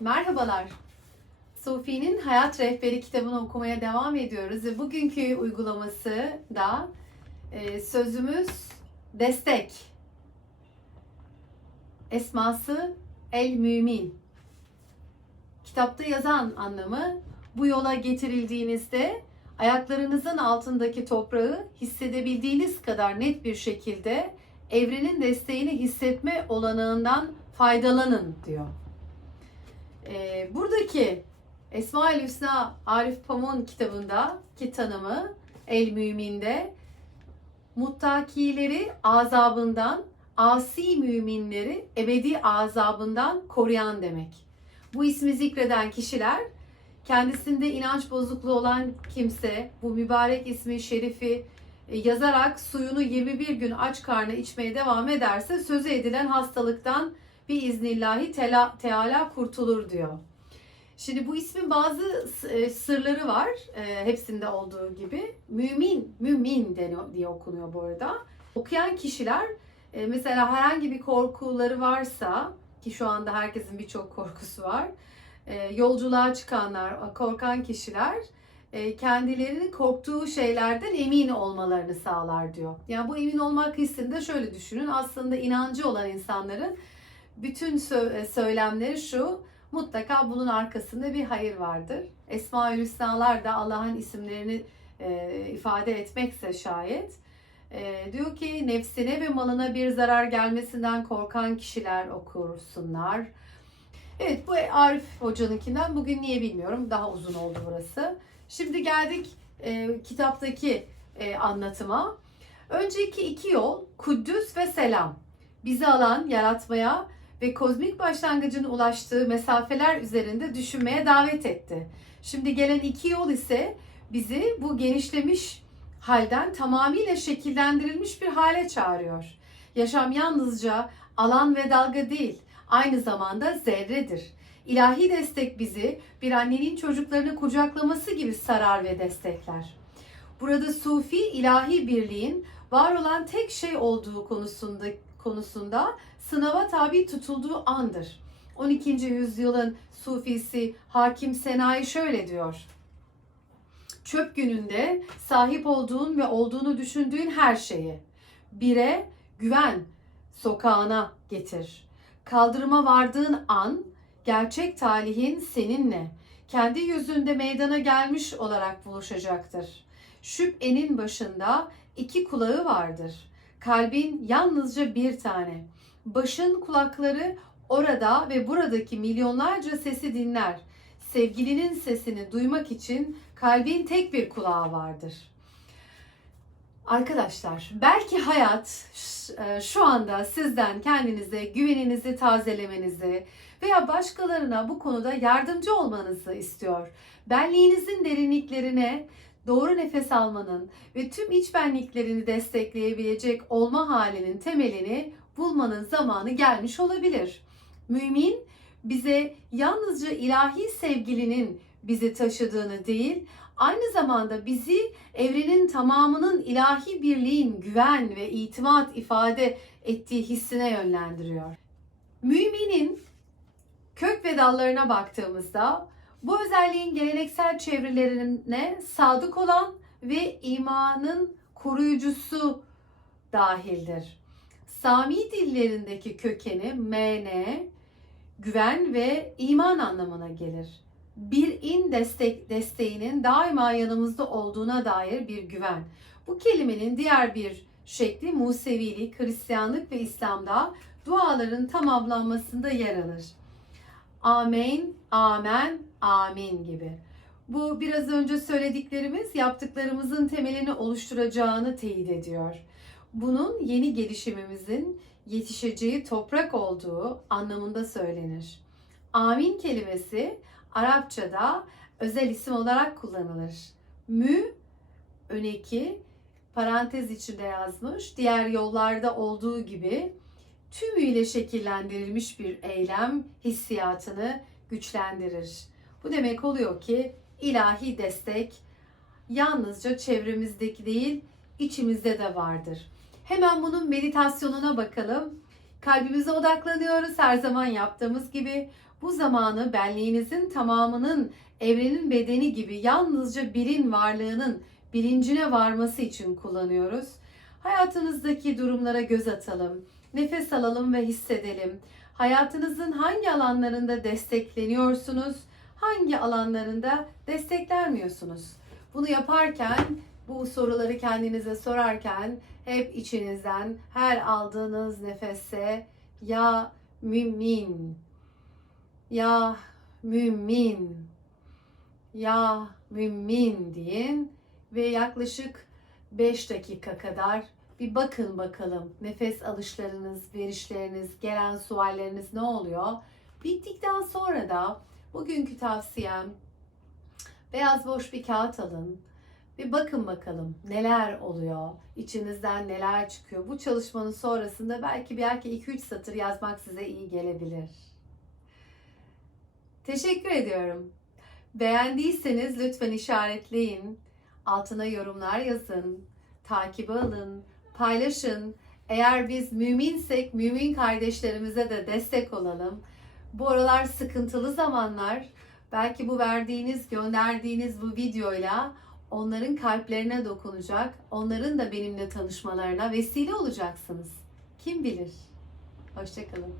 Merhabalar. Sofi'nin Hayat Rehberi kitabını okumaya devam ediyoruz ve bugünkü uygulaması da e, sözümüz destek. Esması El Mümin. Kitapta yazan anlamı bu yola getirildiğinizde ayaklarınızın altındaki toprağı hissedebildiğiniz kadar net bir şekilde evrenin desteğini hissetme olanağından faydalanın diyor. Ee, buradaki Esma-ül Hüsna Arif Pamuk'un kitabında ki tanımı El Mümin'de muttakileri azabından, asi müminleri ebedi azabından koruyan demek. Bu ismi zikreden kişiler kendisinde inanç bozukluğu olan kimse bu mübarek ismi şerifi e, yazarak suyunu 21 gün aç karnı içmeye devam ederse sözü edilen hastalıktan bir iznillahi tela, teala kurtulur diyor. Şimdi bu ismin bazı e, sırları var. E, hepsinde olduğu gibi. Mümin, mümin diye okunuyor bu arada. Okuyan kişiler e, mesela herhangi bir korkuları varsa ki şu anda herkesin birçok korkusu var. Yolculuğa çıkanlar, korkan kişiler kendilerinin korktuğu şeylerden emin olmalarını sağlar diyor. Yani bu emin olmak hissinde şöyle düşünün. Aslında inancı olan insanların bütün e, söylemleri şu. Mutlaka bunun arkasında bir hayır vardır. Esma-ül Hüsnalar da Allah'ın isimlerini e, ifade etmekse şayet. E, diyor ki nefsine ve malına bir zarar gelmesinden korkan kişiler okursunlar. Evet bu Arif Hoca'nınkinden bugün niye bilmiyorum. Daha uzun oldu burası. Şimdi geldik e, kitaptaki e, anlatıma. Önceki iki yol Kuddüs ve Selam. Bizi alan, yaratmaya ve kozmik başlangıcın ulaştığı mesafeler üzerinde düşünmeye davet etti. Şimdi gelen iki yol ise bizi bu genişlemiş halden tamamıyla şekillendirilmiş bir hale çağırıyor. Yaşam yalnızca alan ve dalga değil, aynı zamanda zerredir. İlahi destek bizi bir annenin çocuklarını kucaklaması gibi sarar ve destekler. Burada sufi ilahi birliğin var olan tek şey olduğu konusunda konusunda sınava tabi tutulduğu andır. 12. yüzyılın sufisi Hakim Senayi şöyle diyor. Çöp gününde sahip olduğun ve olduğunu düşündüğün her şeyi bire güven sokağına getir. Kaldırıma vardığın an gerçek talihin seninle kendi yüzünde meydana gelmiş olarak buluşacaktır. Şüphenin başında iki kulağı vardır. Kalbin yalnızca bir tane. Başın kulakları orada ve buradaki milyonlarca sesi dinler. Sevgilinin sesini duymak için kalbin tek bir kulağı vardır. Arkadaşlar, belki hayat e, şu anda sizden kendinize güveninizi tazelemenizi veya başkalarına bu konuda yardımcı olmanızı istiyor. Benliğinizin derinliklerine doğru nefes almanın ve tüm iç benliklerini destekleyebilecek olma halinin temelini bulmanın zamanı gelmiş olabilir. Mümin bize yalnızca ilahi sevgilinin bizi taşıdığını değil, aynı zamanda bizi evrenin tamamının ilahi birliğin güven ve itimat ifade ettiği hissine yönlendiriyor. Müminin kök ve dallarına baktığımızda bu özelliğin geleneksel çevrelerine sadık olan ve imanın koruyucusu dahildir. Sami dillerindeki kökeni mene, güven ve iman anlamına gelir. Bir in destek desteğinin daima yanımızda olduğuna dair bir güven. Bu kelimenin diğer bir şekli Musevilik, Hristiyanlık ve İslam'da duaların tamamlanmasında yer alır. Amen, amen, amin gibi. Bu biraz önce söylediklerimiz yaptıklarımızın temelini oluşturacağını teyit ediyor. Bunun yeni gelişimimizin yetişeceği toprak olduğu anlamında söylenir. Amin kelimesi Arapçada özel isim olarak kullanılır. Mü öneki parantez içinde yazmış. Diğer yollarda olduğu gibi tümüyle şekillendirilmiş bir eylem hissiyatını güçlendirir. Bu demek oluyor ki ilahi destek yalnızca çevremizdeki değil, içimizde de vardır. Hemen bunun meditasyonuna bakalım. Kalbimize odaklanıyoruz her zaman yaptığımız gibi. Bu zamanı benliğinizin tamamının evrenin bedeni gibi yalnızca birin varlığının bilincine varması için kullanıyoruz. Hayatınızdaki durumlara göz atalım. Nefes alalım ve hissedelim. Hayatınızın hangi alanlarında destekleniyorsunuz? Hangi alanlarında desteklenmiyorsunuz? Bunu yaparken bu soruları kendinize sorarken hep içinizden her aldığınız nefese ya mümin ya mümin ya mümin deyin ve yaklaşık 5 dakika kadar bir bakın bakalım nefes alışlarınız, verişleriniz, gelen sualleriniz ne oluyor? Bittikten sonra da bugünkü tavsiyem beyaz boş bir kağıt alın. Bir bakın bakalım neler oluyor, içinizden neler çıkıyor. Bu çalışmanın sonrasında belki belki 2-3 satır yazmak size iyi gelebilir. Teşekkür ediyorum. Beğendiyseniz lütfen işaretleyin. Altına yorumlar yazın. Takibi alın. Paylaşın. Eğer biz müminsek mümin kardeşlerimize de destek olalım. Bu aralar sıkıntılı zamanlar. Belki bu verdiğiniz, gönderdiğiniz bu videoyla onların kalplerine dokunacak. Onların da benimle tanışmalarına vesile olacaksınız. Kim bilir? Hoşçakalın.